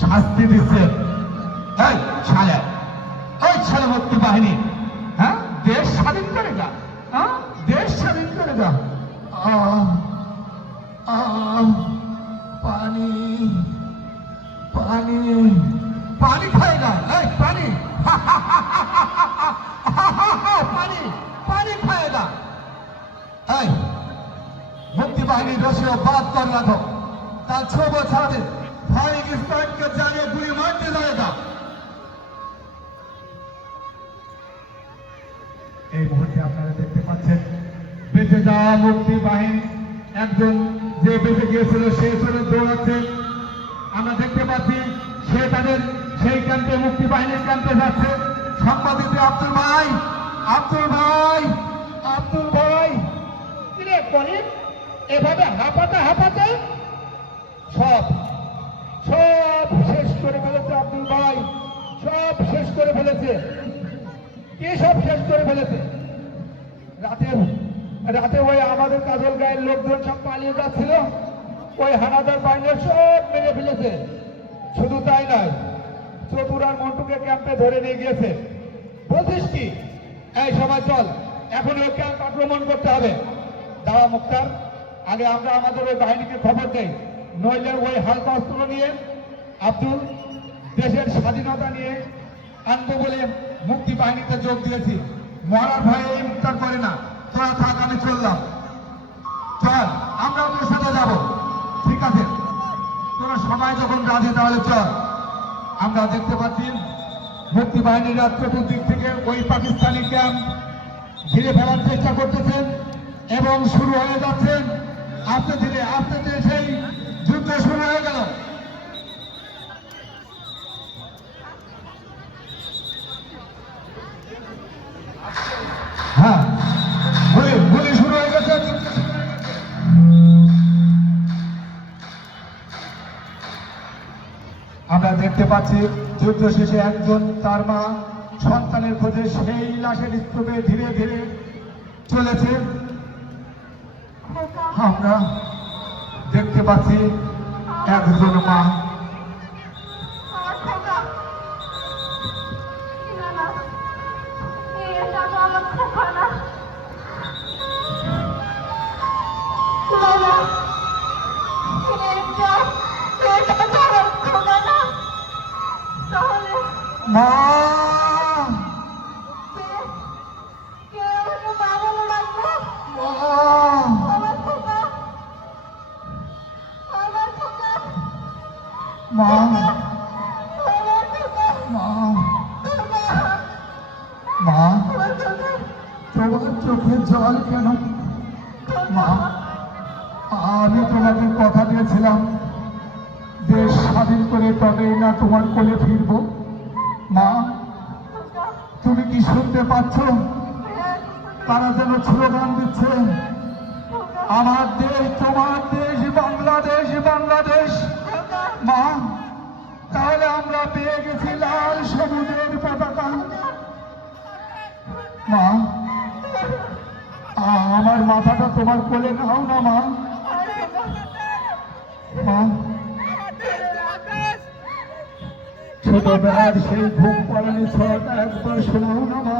শাস্তি দিচ্ছে। এই ছায়া, ওই ছেলে মুক্তি বাহিনী, হ্যাঁ দেশ স্বাধীন করে যা, হ্যাঁ দেশ স্বাধীন করে যা। পানি পানি পানি খায়গা, এই পানি পানি পানি খায়গা। এই মুক্তি বাহিনীর রশিও বাদ कर রাখো, তার 6 বছর আগে পাকিস্তানকে জানিয়ে গুলি মারতে যায়গা। এই মুহূর্তে আপনারা দেখতে পাচ্ছেন বেঁচে যাওয়া মুক্তি বাহিনী একজন যে বেঁচে গিয়েছিল সে চলে দৌড়াচ্ছে। আমরা দেখতে পাচ্ছি সে তাদের সেই ক্যাম্পে মুক্তি বাহিনীর ক্যাম্পে যাচ্ছে। সাংবাদিক আব্দুল ভাই, আব্দুল ভাই, আব্দুল ভাই, এভাবে হাঁপাতে হাঁপাতে সব সব শেষ করে ফেলেছে আব্দুল ভাই, সব শেষ করে ফেলেছে। কি সব শেষ করে ফেলেছে? রাতে রাতে ওই আমাদের কাজল গায়ের লোকজন সব পালিয়ে যাচ্ছিল, ওই হানাদার বাহিনীর সব মেরে ফেলেছে। শুধু তাই নয়, চতুর আর মন্টুকে ক্যাম্পে ধরে নিয়ে গিয়েছে। বলছিস কি? এই সময় চল, এখন ওই ক্যাম্প আক্রমণ করতে হবে। দাঁড়া মুক্তার, আগে আমরা আমাদের ওই বাহিনীকে খবর দেই, নইলে ওই হালকা অস্ত্র নিয়ে আব্দুল দেশের স্বাধীনতা নিয়ে আনবো বলে মুক্তি বাহিনীতে যোগ দিয়েছি। মরার ভয়ে এই মুক্তার করে না। তোরা থাক, আমি চললাম। চল, আমরা ওদের সাথে যাব। ঠিক আছে, তোরা সবাই যখন রাজি তাহলে চল। আমরা দেখতে পাচ্ছি মুক্তি বাহিনীরা চতুর্দিক থেকে ওই পাকিস্তানি ক্যাম্প ঘিরে ফেলার চেষ্টা করতেছেন এবং শুরু হয়ে যাচ্ছেন আস্তে ধীরে আস্তে ধীরে। সেই যুদ্ধ শুরু হয়ে গেল। হ্যাঁ, গুলি শুরু হয়ে গেছে। আমরা দেখতে পাচ্ছি যুদ্ধ শেষে একজন তার মা সন্তানের খোঁজে সেই লাশের স্তূপে ধীরে ধীরে চলেছে। আমরা দেখতে পাচ্ছি একজন মা মা মা মা তোমার চোখে জল কেন? মা, আমি তোমাকে কথা দিয়েছিলাম দেশ স্বাধীন করে তবেই না তোমার কোলে ফিরব। মা, তুমি কি শুনতে পাচ্ছ? তারা যেন স্লোগান দিচ্ছে, আমার দেশ, তোমার দেশ, বাংলাদেশ, বাংলাদেশ। মা, তাহলে আমরা পেয়ে গেছি লাল সবুজের পতাকা। মা, আমার মাথাটা তোমার কোলে নাও না মা। মা, ছোটবেলার সেই ঘুম পাড়ানি ছটা একবার শোনাও না মা।